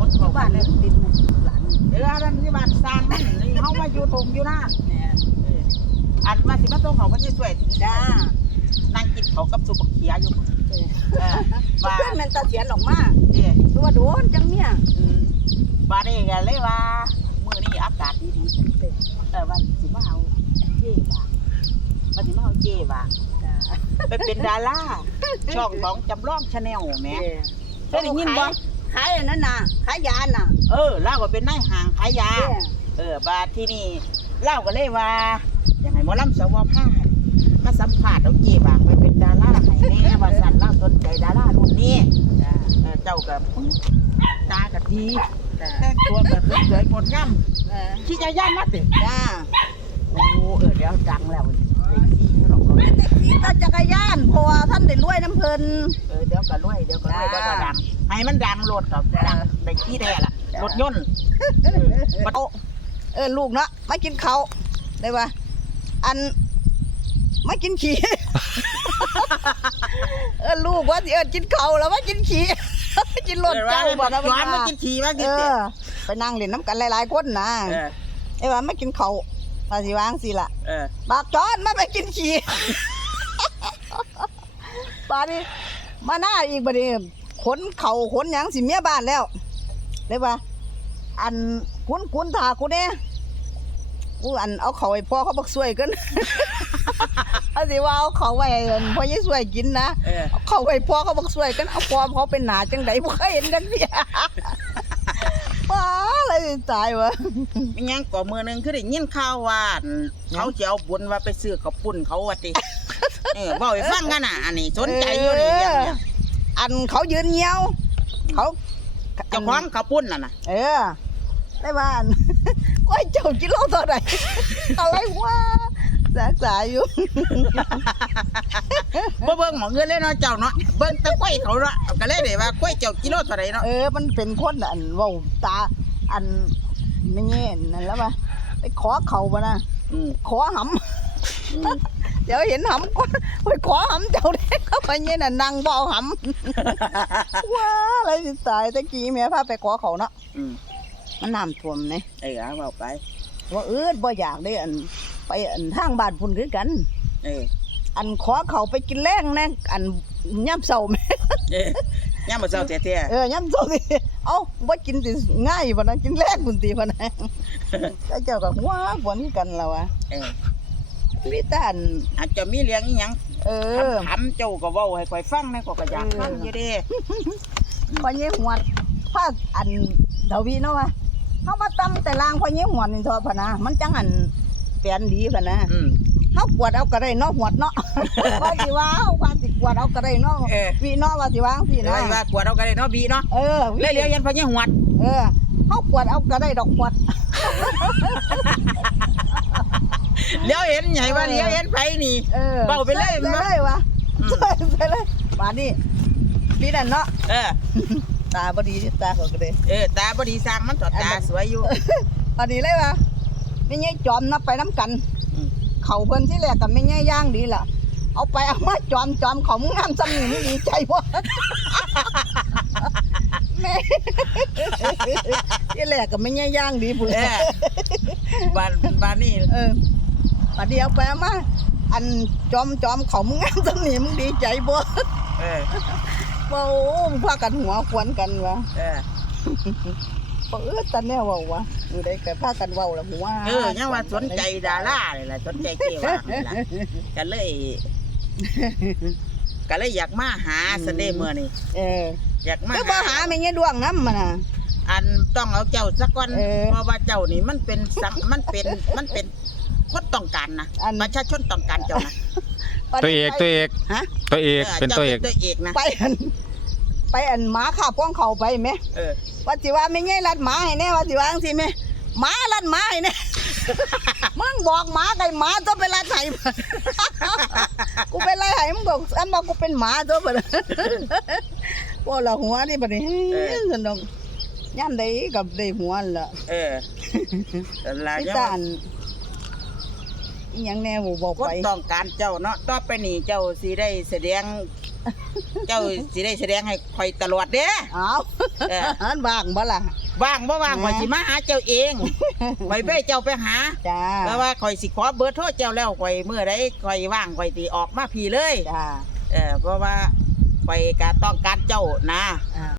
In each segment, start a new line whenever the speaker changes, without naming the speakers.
ดบอก
บ้านนั้นดินหลาน
อันนั้นที่บ้านสร้างมันนี่เฮามาอยู่ตรงอยู่หน้าอันมาสิมาส่งเขาก็สิสวย
จ้า
นั่งกินเขากับสุปเขียอยู่ว่า
เพื่อนมันตาเสียนออกมา
เด้
ตัวโดนจังเนี่ย
บ้านนี้ก็เลยว่ามื้อนี้อากาศดีๆวันสิมาเอาเจ๊ว่างวันสิมาเอาเจ๊ว่างไปเป็นดาราช่องของจำลองชาแนลแหมเคยได้ยินบ่
ขายอันนั้นน่ะขายยาน่ะ
เล่าก็เป็นนายห้างขายยาบาดที่นี่เล่าก็เลยว่าอย่างไรหมอลำสวภาพมาสัมผัสเอาเจ๊ว่างไปเป็นดาราให้แน่ว่าสั่นเล่าสนใจดารารุ่นนี้เจ้ากับตากับดีแต่งตัวกับสวยๆงดงามขี้จะย่านมาติ
จ้า
โอ้เดี๋ยวดังแล้วเลยขี้หรอก
ขี่ตาจักรยานเพราะว่าท่านได้รวยน้ำเพลิน
เดี๋ยวก็รวยเดี๋ยวก็ดังให้มันดังรถกับดังได้ขี้แท้ละรถยนต์
ลูกเนาะมากินเขาได้ปะอันมากินขี้ ลูกว่ากินเขาแล้วมากินขี้ กินรถเจ้าบ่นะ
ร้านมากินขี้มากิน
ไปนั่งเล่นน้ำกันหลายๆคนนะไอ้ว่ามากินเขามาสิวางสิล่ะบากจอนมาไปกินขี้ ป่านนี้มาหน้าอีกบัดนี้ขนเข่าขนหยังสิเมียบ้านแล้วได้ปะอันคุณถาคุณเนี่ยกูอันเอาเข่าไอ้พ่อเขาบักสวยกัน เอาสิว่าเอาเข่าไว้พ่อยิ่งสวยกินนะเอาเข่าไว้พ่อเขาบักสวยกันเอาพ่อเขาเป็นหนาจังไดบ่เคยเห็นกันเสีย ว้าอะไรตายวะ
มียังก่อมือนึงคือได้ยินข่าวว่าเขาจะเอาบุญว่าไปซื้อกับปุ่นเขาว่าติบอกให้ฟังกันน่ะอันนี้สนใจอยู่นี่
อันเขายืนเงี้ยวเขา
เจ้าของข้าวปุ้นน่ะ
ได้บ้านก้อยเจ้ากิโลเท่าไหร่อะไรวะสาอยู่
บ่เบิ่งหมอเงินเลยเนาะเจ้าเนาะเบิ่งตะก้อยเขาเนาะก็เลยได้ว่าก้อยเจ้ากิโลเท่าไหร่เนาะ
มันเป็นคนอันว้าตาอันไม่เงี้ยนั่นแล้วป่ะไปขอเขาป่ะนะขอหำเดี๋ยวเห็นหำก็ไปขอหำเจ้าเด็กเข้าไปเงี้ยน่ะนั่งบ่เอาหำว้าอะไรสิตายตะกี้แม่พาไปขอเขาเนาะมันน้ำท่วมเนี่ย
เอาไป
ว่าบ่อยากได้อันไปอันทางบ้านพุ่นคือกันอันขอเขาไปกินแรงนะอันย่ำเสาแม่
ย่ำมาเสาเตี้ย
ย่ำเสาสิเอ้าบ่กินสิง่ายบ่นะกินแรงพุ่นติบ่นะแต่เจ้าก็ว้าฝนกันแล้ววะมีแต่อัน
อาจจะมีเลี้ยงอีหยังถามเจ้าก็เว้าให้ข่อยฟังนะก็อยากฟังอยู่เด้
ข่อยเยี่ยหวดพาอันดาวีเนาะว่าเฮามาตำแต่ลางข่อยเยี่ยหวดนี่ทอพะนะมันจังอันแปลนดีพะนะเฮากวดเอาก็ได้เนาะหวดเนาะว่าสิว่าเฮาว่าสิกวดเอาก็ได้เนาะวีเนาะว่าสิวางสินะ
ว่ากวดเอาก็ได้เนาะบีเนาะเลี้ยงยันพะเนี่ยหวด
เฮากวดเอาก็ได้ดอกหวด
เลี้ยวเห็นใหญ่ว่าเลี้ยวเห็นไผนี่เบาไปเลย
ไปเลยวะไปเลยป่านนี้พี่นั่นเนาะตาบดีตาเขาก็เลย
ตาบดีสร้างมันต่อตาสวยอยู่
ป่านนี้เลยวะไม่ง่ายจอมนับไปน้ำกันเขาเพิ่นที่แรกกับไม่ง่ายย่างดีล่ะเอาไปเอามาจอมเขามึงงามซ้ำนี่มึงดีใจวะแม่ที่แรกกับไม่ง่ายย่างดีพุ่น
บ้านนี่
ป่านนี้เอาไปเอามาอันจอมเขามึงงามซ้ำนี่มึงดีใจบ่บ่พากันหัวควนกันวะตอนนี้ว่าวะอยู่ได้แต่พากันว่าแล้วว่า
ยังว่าสนใจดาราเลยล่ะสนใจเกี่ยวล่ะกันเลยอยากมาหาเสน่ห์เมื่อนี่อยาก
มาหาไม่เงี้ยดวงน้ำมันน่ะ
อันต้องเอาเจ้าสักก้อนเพราะว่าเจ้านี่มันเป็นคนต้องการนะประชาชนต้องการเจ้านะ
ตัวเอกเป็นตัวเอก
นะ
ไปอันหมาขาบก้องเขาไปไหมว่าสิว่าไม่ไงรัดหมาให้แน่ว่าสิว่าจังสิแม่หมารัดหมาให้แน่มึงบอกหมาไก่หมาต้องเป็นรัดไห้กูเป็นรัดไห้มึงบอกอันบอกกูเป็นหมาตัวเปล่าพวกเราหัวนี่ปะนี่สนุกย่ำได้กับได้หัวละ
นี่
ตายังแน่หูบอกไป
ต้องการเจ้าเนาะต่อไปนี่เจ้าสิได้แสดงเจ้าสิได้แสดงให้ข่อยตลอดเด้อ
เอา
เออ
อันว่างบ่ล่ะ
ว่างบ่ว่างข่อยสิมาหาเจ้าเองข่อยไปเจ้าไปหา
จ้า
เพราะว่าข่อยสิขอเบอร์โทรเจ้าแล้วข่อยมื้อใดข่อยว่างข่อยสิออกมาพี่เลย
จ้า
เพราะว่าข่อยก็ต้องการเจ้านะ
อ่า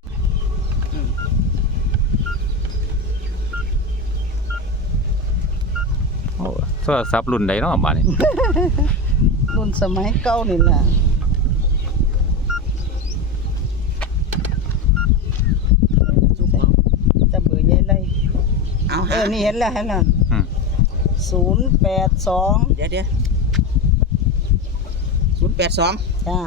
โอ้โทรศัพท์รุ่นใดเนาะบาดนี้
รุ่นสมัยเก่านี่ล่ะจะเบอร์ใหญ่เลย
เอา
นี่เห็นแล้ว
อืม
082
เดี๋ยว082
จ้า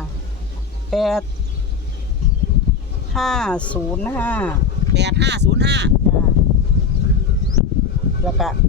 8505
8505
จ้าแล้วก็